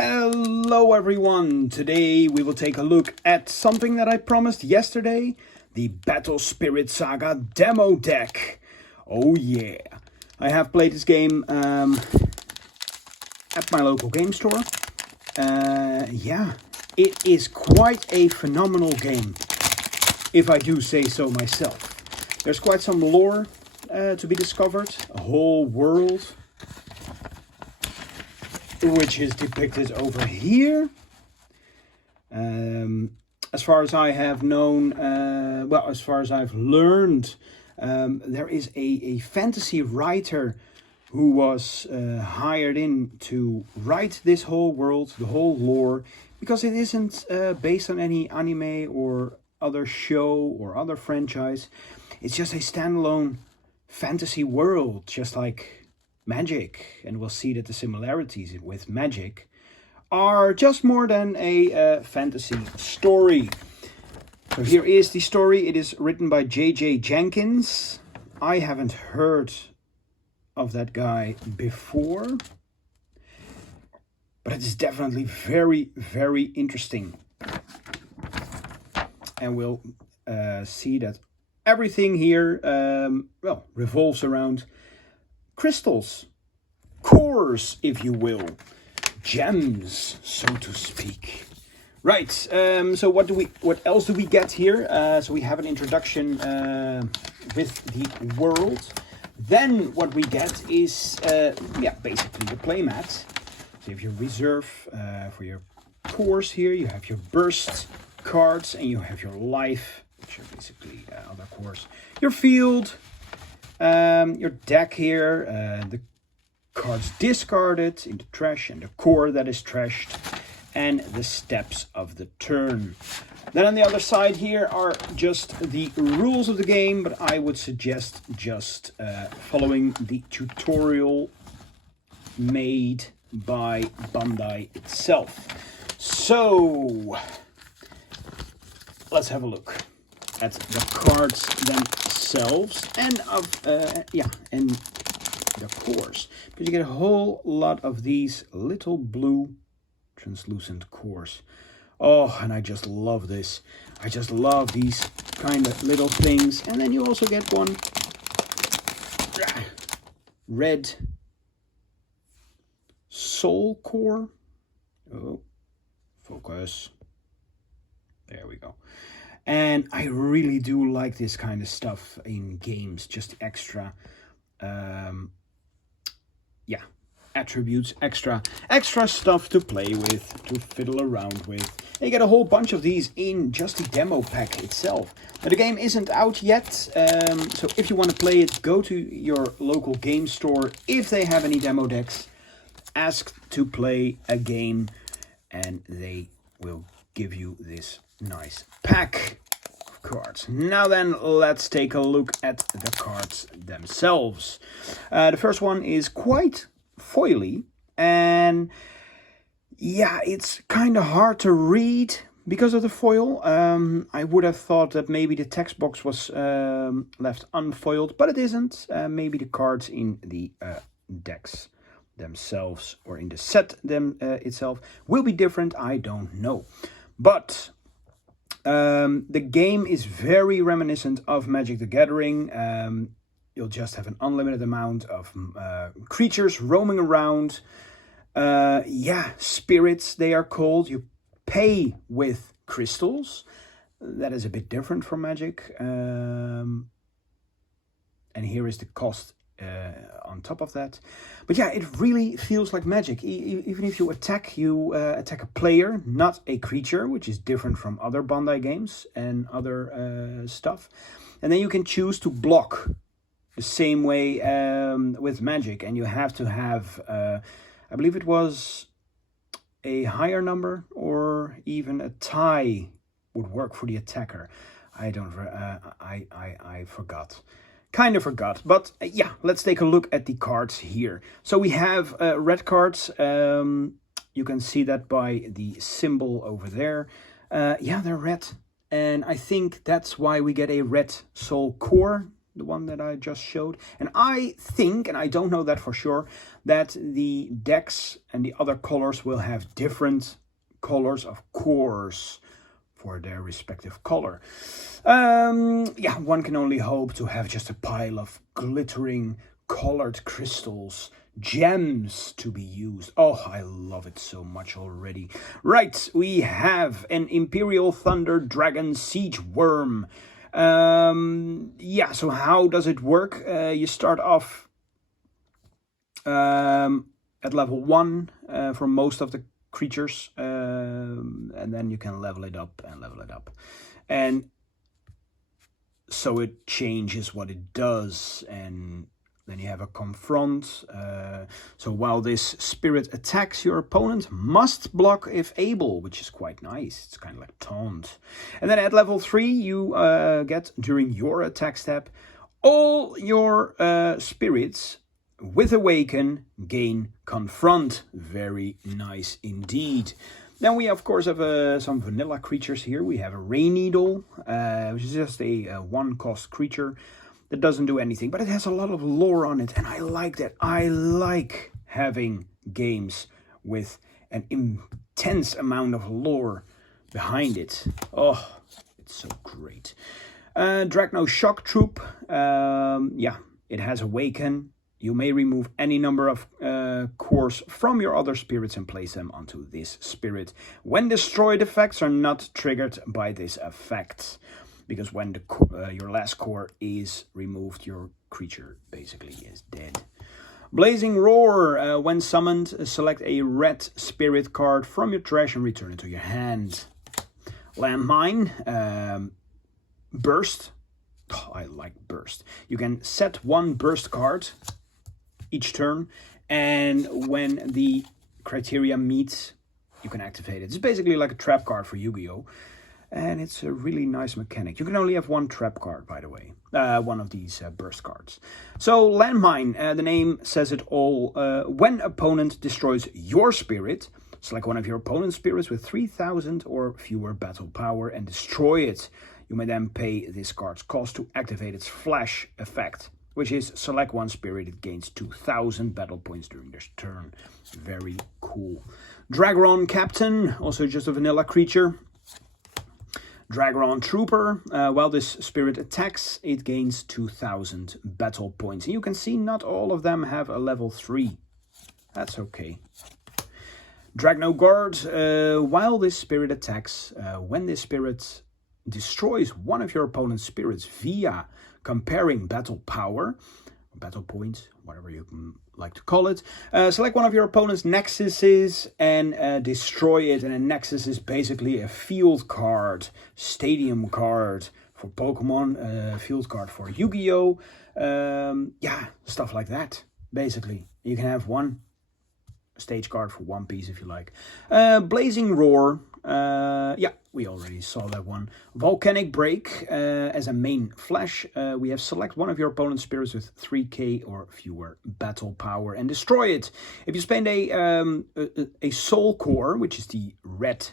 Hello everyone! Today we will take a look at something that I promised yesterday, the Battle Spirit Saga demo deck. Oh yeah! I have played this game at my local game store. Yeah, it is quite a phenomenal game, if I do say so myself. There's quite some lore to be discovered, a whole world, which is depicted over here. As far as I have known, as far as I've learned, there is a fantasy writer who was hired in to write this whole world, the whole lore, because it isn't based on any anime or other show or other franchise. It's just a standalone fantasy world, just like Magic, and we'll see that the similarities with Magic are just more than a fantasy story. So here is the story. It is written by J.J. Jenkins. I haven't heard of that guy before, but it is definitely very, very interesting. And we'll see that everything here, revolves around crystals, cores, if you will, gems, so to speak. Right. So what else do we get here? So we have an introduction with the world. Then what we get is basically the playmat. So you have your reserve for your cores here. You have your burst cards, and you have your life, which are basically other cores. Your field. Your deck here, the cards discarded in the trash, and the core that is trashed, and the steps of the turn. Then on the other side here are just the rules of the game, but I would suggest just following the tutorial made by Bandai itself. So let's have a look at the cards themselves and and the cores, because you get a whole lot of these little blue translucent cores. Oh, and I just love this. I just love these kind of little things. And then you also get one red soul core. Oh, focus. There we go. And I really do like this kind of stuff in games, just extra, attributes, extra stuff to play with, to fiddle around with. And you get a whole bunch of these in just the demo pack itself. But the game isn't out yet, so if you want to play it, go to your local game store. If they have any demo decks, ask to play a game, and they will give you this nice pack of cards. Now then, let's take a look at the cards themselves. The first one is quite foily, and yeah, it's kind of hard to read because of the foil. I would have thought that maybe the text box was left unfoiled, but it isn't. Maybe the cards in the decks themselves or in the set itself will be different. I don't know. But the game is very reminiscent of Magic the Gathering. You'll just have an unlimited amount of creatures roaming around. Spirits, they are called. You pay with crystals. That is a bit different from Magic. And here is the cost on top of that. But yeah, it really feels like Magic. Even if you attack a player, not a creature, which is different from other Bandai games and other stuff. And then you can choose to block the same way with Magic, and you have to have, I believe it was a higher number or even a tie would work for the attacker. I forgot. Kind of forgot, but let's take a look at the cards here. So we have red cards. You can see that by the symbol over there. They're red, and I think that's why we get a red soul core. the one that I just showed. And I think, and I don't know that for sure, that the decks and the other colors will have different colors of cores for their respective color. Yeah, one can only hope to have just a pile of glittering colored crystals, gems to be used. Oh, I love it so much already. Right, we have an Imperial Thunder Dragon Siege Worm. Yeah, so how does it work? You start off at level 1 for most of the creatures, and then you can level it up and level it up. And so it changes what it does, and then you have a confront. So while this spirit attacks, your opponent must block if able, which is quite nice. It's kind of like taunt. And then at level 3, you get, during your attack step, all your spirits with Awaken gain Confront. Very nice indeed. Then we of course have some vanilla creatures here. We have a Rain Needle, which is just a 1-cost creature that doesn't do anything, but it has a lot of lore on it, and I like that. I like having games with an intense amount of lore behind it. Oh, it's so great. Dragno Shock Troop. Yeah, it has Awaken. You may remove any number of cores from your other spirits and place them onto this spirit. When destroyed, effects are not triggered by this effect, because when your last core is removed, your creature basically is dead. Blazing Roar. When summoned, select a red spirit card from your trash and return it to your hand. Landmine. Burst. Oh, I like Burst. You can set 1 Burst card each turn, and when the criteria meets, you can activate it. It's basically like a trap card for Yu-Gi-Oh! And it's a really nice mechanic. You can only have 1 trap card, by the way. One of these burst cards. So, Landmine, the name says it all. When opponent destroys your spirit, select one of your opponent's spirits with 3,000 or fewer battle power and destroy it. You may then pay this card's cost to activate its flash effect, which is select 1 spirit, it gains 2,000 battle points during this turn. Very cool. Dragron Captain, also just a vanilla creature. Dragron Trooper, while this spirit attacks, it gains 2,000 battle points. And you can see not all of them have a level 3. That's okay. Dragno Guard, while this spirit attacks, when this spirit destroys one of your opponent's spirits via comparing battle power, battle points, whatever you like to call it, select one of your opponent's nexuses and destroy it. And a nexus is basically a field card, stadium card for Pokemon, field card for Yu-Gi-Oh! Yeah, stuff like that, basically. You can have 1 stage card for 1 piece if you like. Blazing Roar. Yeah, we already saw that one. Volcanic Break. As a main flash, we have select one of your opponent's spirits with 3k or fewer battle power and destroy it. If you spend a soul core, which is the red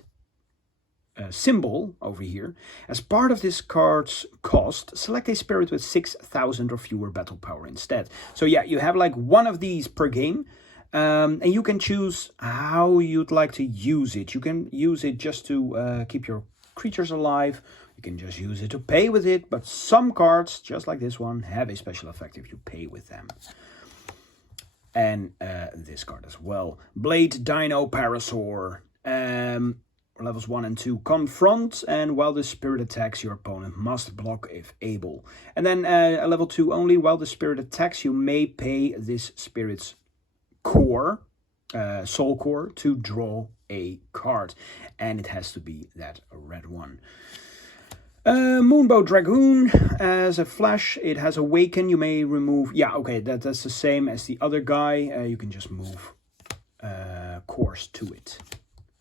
symbol over here, as part of this card's cost, select a spirit with 6,000 or fewer battle power instead. So yeah, you have like 1 of these per game. And you can choose how you'd like to use it. You can use it just to keep your creatures alive. You can just use it to pay with it. But some cards, just like this one, have a special effect if you pay with them. And this card as well. Blade Dino Parasaur. Levels 1 and 2 confront, and while the spirit attacks, your opponent must block if able. And then a level 2 only, while the spirit attacks, you may pay this spirit's core, soul core, to draw a card, and it has to be that red one. Moonbow Dragoon, as a flash, it has Awaken. You may remove, yeah, okay, that's the same as the other guy. You can just move cores to it.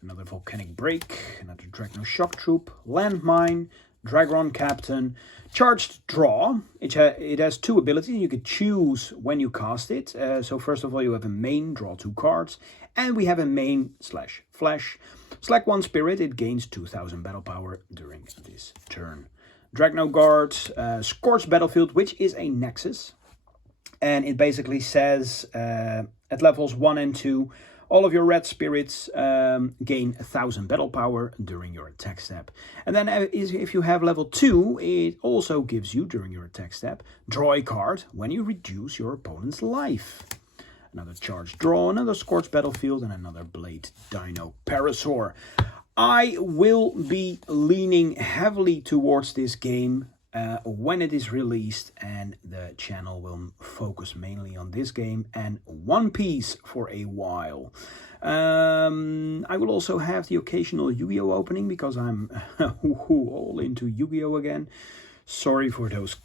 Another Volcanic Break, another Dragno Shock Troop, Landmine, Dragron Captain, Charged Draw. It has 2 abilities. You can choose when you cast it. So first of all, you have a main, draw 2 cards. And we have a main / flash. Select 1 spirit, it gains 2,000 battle power during this turn. Dragno Guard, Scorched Battlefield, which is a Nexus. And it basically says at levels 1 and 2, all of your red spirits gain 1000 battle power during your attack step. And then if you have level 2, it also gives you, during your attack step, draw a card when you reduce your opponent's life. Another charge draw, another Scorched Battlefield, and another Blade Dino Parasaur. I will be leaning heavily towards this game when it is released, and the channel will focus mainly on this game and One Piece for a while. I will also have the occasional Yu-Gi-Oh opening because I'm all into Yu-Gi-Oh again. Sorry for those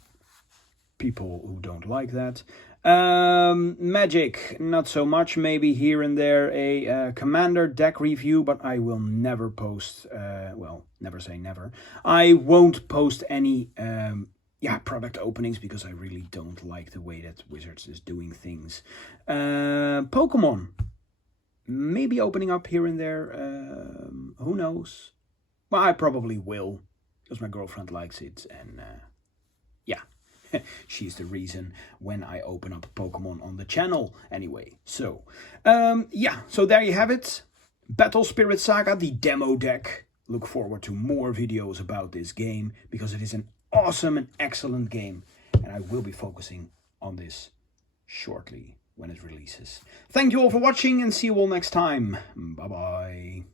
people who don't like that. Magic, not so much. Maybe here and there a Commander deck review, but I will never post, well, never say never. I won't post any product openings because I really don't like the way that Wizards is doing things. Pokemon, maybe opening up here and there. Who knows? Well, I probably will because my girlfriend likes it, and yeah. She's the reason when I open up Pokemon on the channel anyway. So, so there you have it. Battle Spirit Saga, the demo deck. Look forward to more videos about this game because it is an awesome and excellent game. And I will be focusing on this shortly when it releases. Thank you all for watching and see you all next time. Bye-bye.